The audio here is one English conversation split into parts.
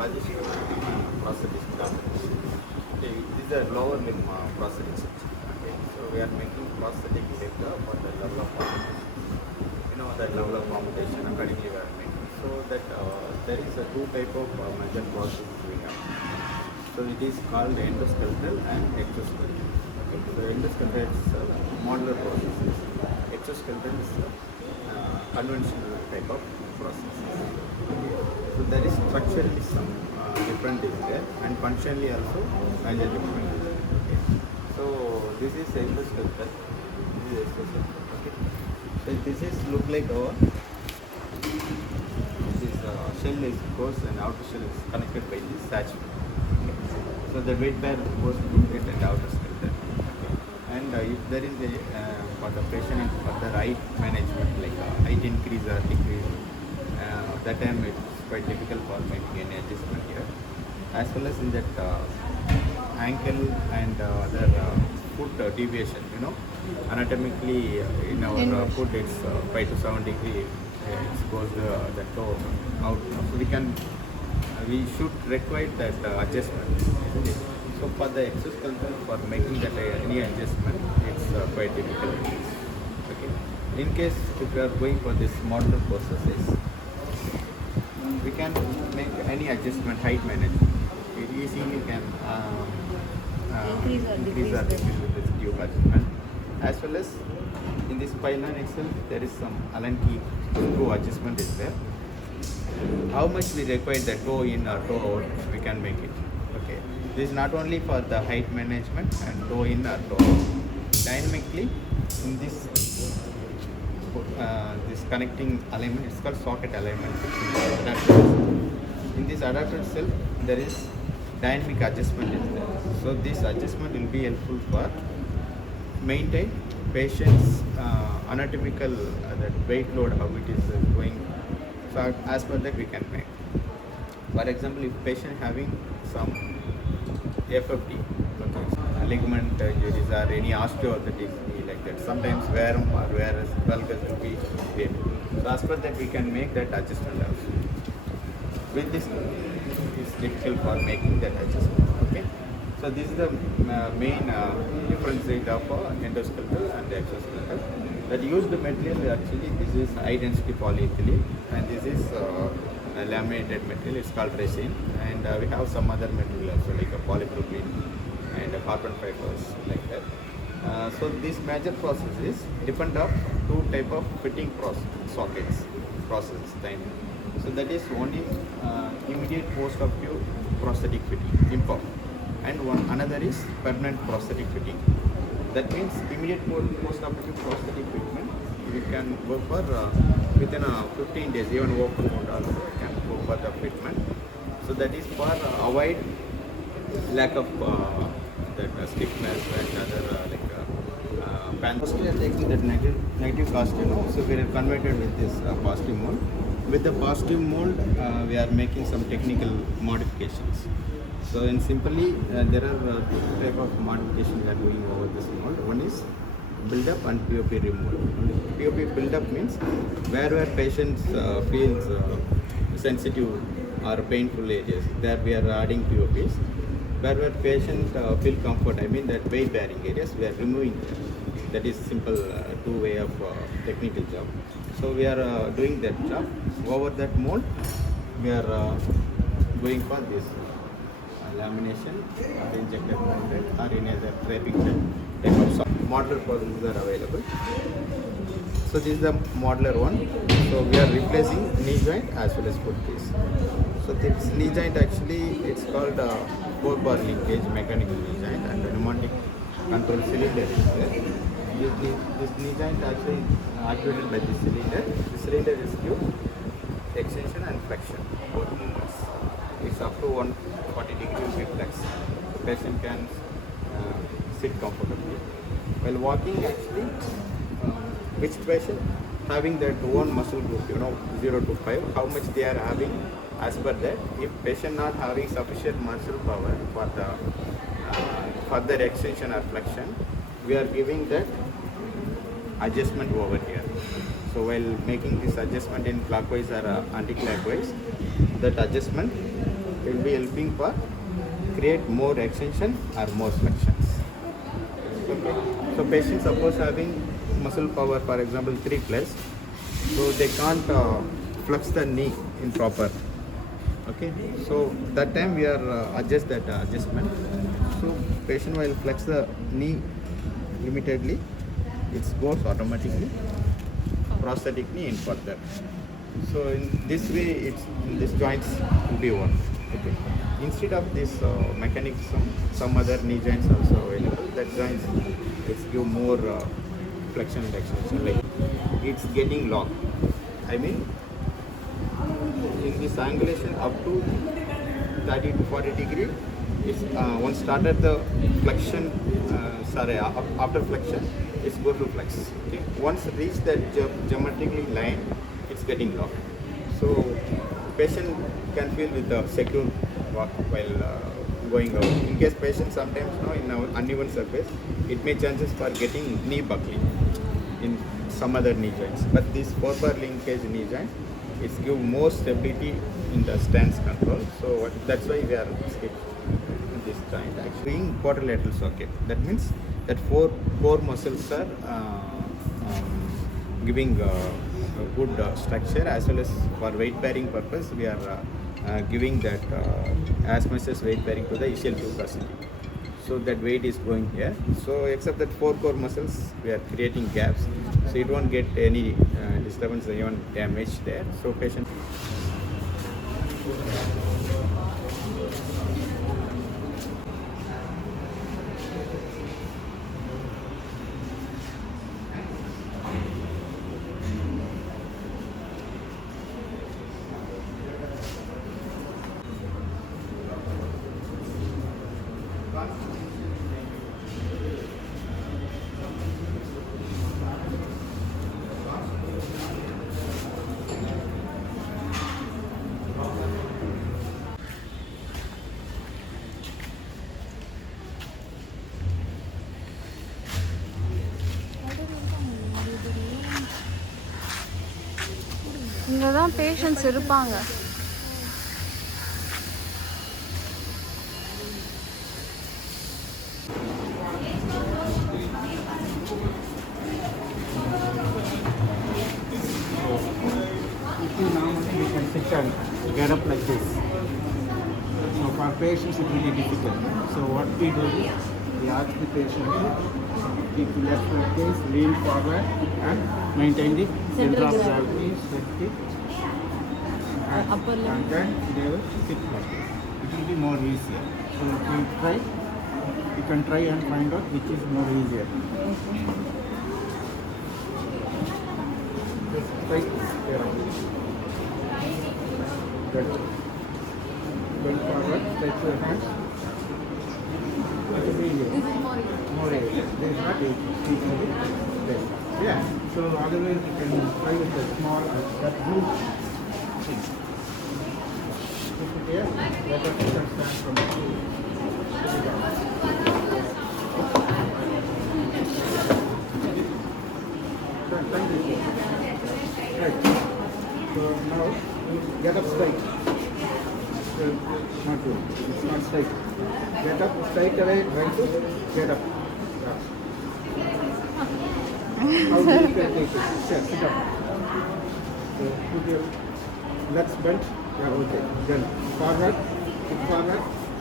Rajeshwar prosthetic doctors. Okay, these are lower limb prosthetics. Okay, so we are making prosthetic leg for the level of that level of computation accordingly we are making. So that there is a two type of major processes we have. So it is called endoskeletal and exoskeletal. Okay, so endoskeletal is modular processes. Exoskeletal is conventional type of process. So there is structurally some different is there, and functionally also major different. Okay. So this is endoskeletal. This is exoskeletal. Okay. So this is look like our this shell is goes and outer shell is connected by this satchel. Okay. So the weight bear goes to it and outer skeleton. Okay. And if there is a for the patient for the height management like height increase or decrease, that time it's quite difficult for making any adjustment here. As well as in that ankle and other foot deviation, anatomically in our foot it's 5 to 7 degree, it goes the toe out. So we should require that adjustment, isn't it? So for the exoskeleton, for making that any adjustment, it's quite difficult. Okay. In case if you are going for this modular processes, we can make any adjustment, height management. It easily can increase or decrease with this tube adjustment. As well as in this pylon itself, there is some Allen key toe adjustment is there. How much we require the toe in or toe out, we can make it. Okay. This is not only for the height management and toe in or toe out. Dynamically, in this this connecting alignment, it's called socket alignment. In this adapter itself, there is dynamic adjustment is there. So this adjustment will be helpful for maintain patient's anatomical that weight load, how it is going. So as per that we can make. For example, if patient having some FFD, okay, ligament injuries or any osteoarthritis like that, sometimes verum or varus valgus will be there. So as per that we can make that adjustment also. With this, it's difficult for making that adjustment. Okay. So this is the main difference of endoskeletal and exoskeletal. That used material actually this is high density polyethylene, and this is a laminated material. It's called resin, and we have some other material also like a polypropylene and carbon fibers like that. So this major process is depend of two type of fitting sockets process time. So that is only immediate post-operative prosthetic fitting, IMPOP, and another is permanent prosthetic fitting. That means immediate post-operative prosthetic treatment we can go for within 15 days, even open wound also can go for the treatment. So that is for avoid lack of that stiffness and other First we are taking that negative costume, so we are converted with this positive mold. With the positive mold, we are making some technical modifications. So in simply, there are two type of modifications we are doing over this mold. One is build-up and POP removal. POP build-up means where patients feels sensitive or painful areas, there we are adding POPs. Where patient feel comfort, I mean that weight-bearing areas, we are removing them. That is simple two way of technical job. So we are doing that job. Over that mold, we are going for this lamination or injector molded or in other draping type of modular processes are available. So this is the modular one. So we are replacing knee joint as well as foot piece. So this knee joint actually it's called 4-bar linkage mechanical knee joint, and the pneumatic control cylinder is there. This knee joint actually actuated by this cylinder. The cylinder is due extension and flexion, both movements. It's up to 140 degrees reflex. The patient can sit comfortably. While walking actually, which patient having their own muscle group, 0 to 5, how much they are having as per that. If patient not having sufficient muscle power for the further extension or flexion, we are giving that adjustment over here. So while making this adjustment in clockwise or anti-clockwise, that adjustment it will be helping for create more extension or more flexions. Okay. So patient suppose having muscle power, for example, 3 plus, so they can't flex the knee in proper. Okay. So that time we are adjust that adjustment. So patient will flex the knee limitedly, it goes automatically prosthetic knee in further. So in this way, this joints will be work. Okay. Instead of this mechanism, some other knee joints also available. That joints it's give more flexion and extension. Like it's getting locked. I mean, in this angulation up to 30 to 40 degree, it's once started the flexion. After flexion, it's go to flex. Okay. Once reach that geometrically line, it's getting locked. So patient can feel with the secure walk while going out. In case patient sometimes in our uneven surface, it may chances for getting knee buckling in some other knee joints. But this 4-bar linkage knee joint, it's give more stability in the stance control. So that's why we are skipping this joint. Actually, being quadrilateral socket. That means that 4 core muscles are giving a good structure, as well as for weight bearing purpose we are giving that as much as weight bearing to the ischial tuberosity. So that weight is going here. So except that 4 core muscles, we are creating gaps, so it won't get any disturbance or even damage there. So patient. இங்கே தான் patients இருப்பாங்க. Normally we can sit and get up like this. So for patients it will be difficult. So what we do is we ask the patient to keep the left leg case, lean forward and maintain the center of gravity, safety, and then they will sit like this. It will be more easier. So if you can try and find out which is more easier. Just try here. Good. Bend forward, stretch your hands. It will be easier. More area. There is not equally there. Yeah. So otherwise you can try with a small that blue thing. Put it here. Let us stand from the tree. Thank you. Right. So now get up straight. Not good. It's not straight. Get up straight away. Try to get up. How do you can take it? Sure, sit up. So put your legs bent. Yeah, okay. Then forward,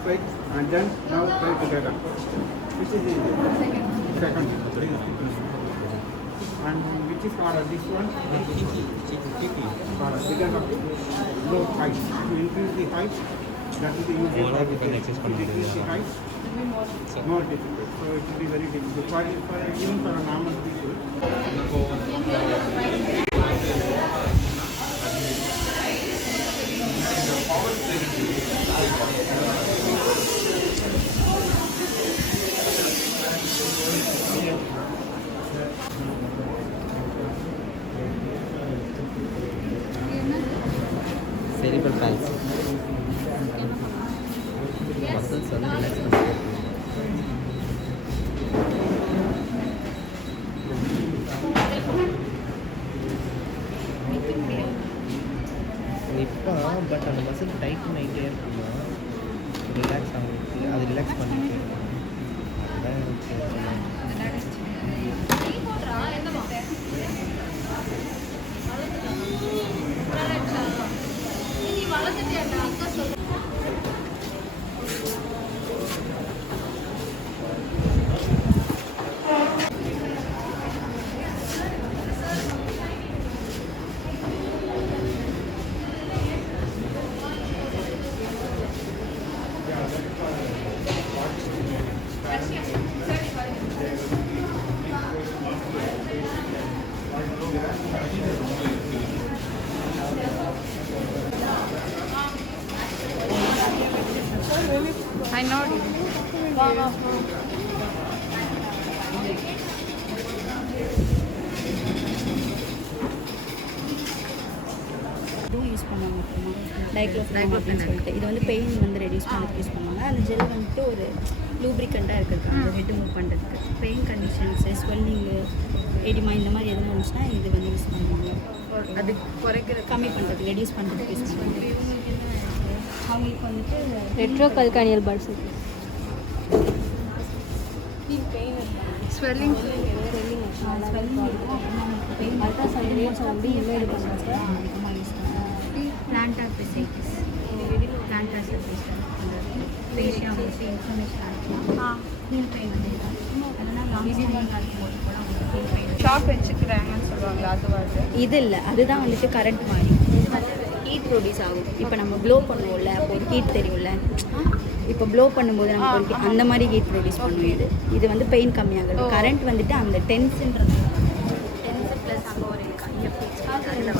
straight, and then now try to get up. Which is easy? Second. And which is harder? This one? Harder. Because of low height. To increase the height, that will be easier. Decrease the height, more difficult. So it will be very difficult. Even for a normal people. cerebral palsy. Muscles வந்து relax பண்ணிட்டு Thank you. Relax பண்ணிட்டு அதான் I know. இதுவும் use பண்ணுவாங்க diclofenac அப்படின்னு சொல்லிட்டு இது வந்து பெயின் வந்து ரெடியூஸ் பண்ணுறதுக்கு யூஸ் பண்ணுவாங்க அந்த ஜெல் வந்துட்டு ஒரு லூப்ரிகண்ட்டாக இருக்குது அந்த ஹெட் மூவ் பண்ணுறதுக்கு பெயின் கண்டிஷன்ஸு ஸ்வெல்லிங்கு எடிமா இந்த மாதிரி எதுவும் இருந்துச்சுன்னா இது வந்து யூஸ் பண்ணுவாங்க அது குறைக்கிறது கம்மி பண்ணுறதுக்கு ரெடியூஸ் பண்ணுறதுக்கு யூஸ் பண்ணுவாங்க அவங்களுக்கு வந்துட்டு ரெட்ரோகல்கானியல் பட்ஸ் ஸ்வெல்லிங் ஸ்வெல்லிங் இருக்கும் பெயின் அல்ட்ராசவுண்ட் வந்து இன்வைட் பண்ணுறது அதிகமாக யூஸ் பண்ணுவாங்க பிளான்டார் பெசைட்டிஸ் பிளான்டார் சர்ஃபேஸ் பேஷியா வந்து இன்ஃபர்மேஷன் ஹீல் பெயின் வந்து அதனால் லாங் ஹீல் பெயின் ஷாப் வச்சுக்கிறாங்கன்னு சொல்லுவாங்க அது இது இல்லை அதுதான் வந்துட்டு கரண்ட் மாதிரி இது வந்து ஹீட் ப்ரொடியூஸ் ஆகும் இப்போ நம்ம ப்ளோ பண்ணுவோம்ல அப்போ ஒரு ஹீட் தெரியும்ல இப்போ ப்ளோ பண்ணும்போது நமக்கு ஒரு அந்த மாதிரி ஹீட் ப்ரொடியூஸ் பண்ணும் இது வந்து பெயின் கம்மியாகுது கரண்ட் வந்துட்டு அந்த டென்ஸுன்றது டென்ஸு ப்ளஸ் அங்கே ஒரு அதில்